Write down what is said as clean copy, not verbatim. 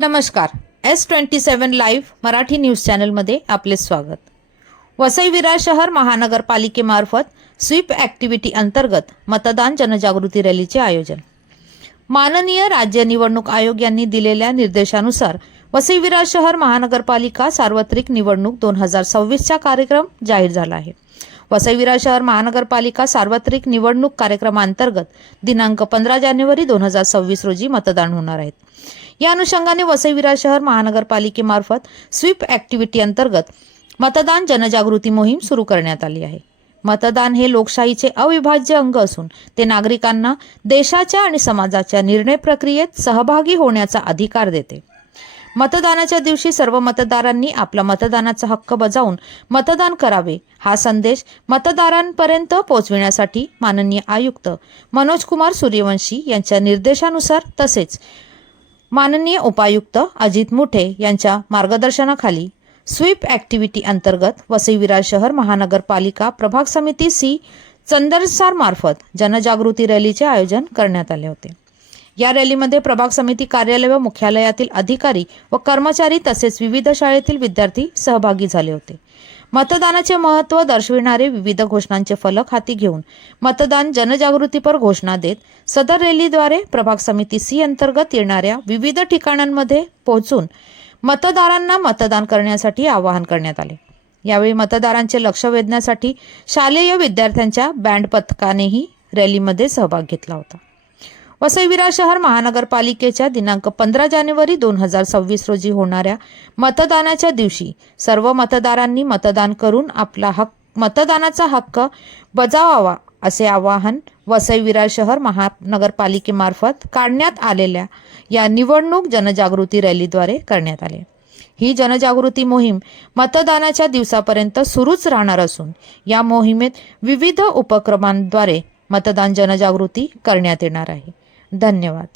नमस्कार. S27 live Marathi news चॅनलमध्ये आपले स्वागत. वसई विरार शहर महानगरपालिकेमार्फत स्वीप ॲक्टिव्हिटी अंतर्गत मतदान जनजागृती रॅलीचे आयोजन. माननीय राज्य निवडणूक आयोग यांनी दिलेल्या निर्देशानुसार वसई विरार शहर महानगरपालिका सार्वत्रिक निवडणूक 2026चा कार्यक्रम जाहीर झाला आहे. वसई विरार शहर महानगरपालिका सार्वत्रिक निवडणूक कार्यक्रमांतर्गत दिनांक 15 जानेवारी 2026 रोजी मतदान होणार आहे. या अनुषंगाने वसई विरार शहर महानगरपालिकेमार्फत स्वीप ॲक्टिव्हिटी अंतर्गत मतदान जनजागृती मोहीम सुरू करण्यात आली आहे. मतदान हे लोकशाहीचे अविभाज्य अंग असून ते नागरिकांना देशाच्या आणि समाजाच्या निर्णय प्रक्रियेत सहभागी होण्याचा अधिकार देते. मतदानाच्या दिवशी सर्व मतदारांनी आपला मतदानाचा हक्क बजावून मतदान करावे हा संदेश मतदारांपर्यंत पोहोचविण्यासाठी माननीय आयुक्त मनोज कुमार सूर्यवंशी यांच्या निर्देशानुसार तसेच माननीय उपायुक्त अजित मुठे यांच्या मार्गदर्शनाखाली स्वीप ॲक्टिव्हिटी अंतर्गत वसई विरार शहर महानगरपालिका प्रभाग समिती सी चंदरसार मार्फत जनजागृती रॅलीचे आयोजन करण्यात आले होते. या रॅलीमध्ये प्रभाग समिती कार्यालय व मुख्यालयातील अधिकारी व कर्मचारी तसेच विविध शाळेतील विद्यार्थी सहभागी झाले होते. मतदानाचे महत्त्व दर्शविणारे विविध घोषणांचे फलक हाती घेऊन मतदान जनजागृतीपर घोषणा देत सदर रॅलीद्वारे प्रभाग समिती सी अंतर्गत येणाऱ्या विविध ठिकाणांमध्ये पोहोचून मतदारांना मतदान करण्यासाठी आवाहन करण्यात आले. यावेळी मतदारांचे लक्ष वेधण्यासाठी शालेय विद्यार्थ्यांच्या बँड पथकानेही रॅलीमध्ये सहभाग घेतला होता. वसई विरार शहर महानगरपालिकेच्या दिनांक 15 जानेवारी 2026 रोजी होणाऱ्या मतदानाच्या दिवशी सर्व मतदारांनी मतदान करून आपला मतदानाचा हक्क बजावावा असे आवाहन वसई विरार शहर महानगरपालिकेमार्फत काढण्यात आलेल्या या निवडणूक जनजागृती रॅलीद्वारे करण्यात आले. ही जनजागृती मोहीम मतदानाच्या दिवसापर्यंत सुरूच राहणार असून या मोहिमेत विविध उपक्रमांद्वारे मतदान जनजागृती करण्यात येणार आहे. धन्यवाद.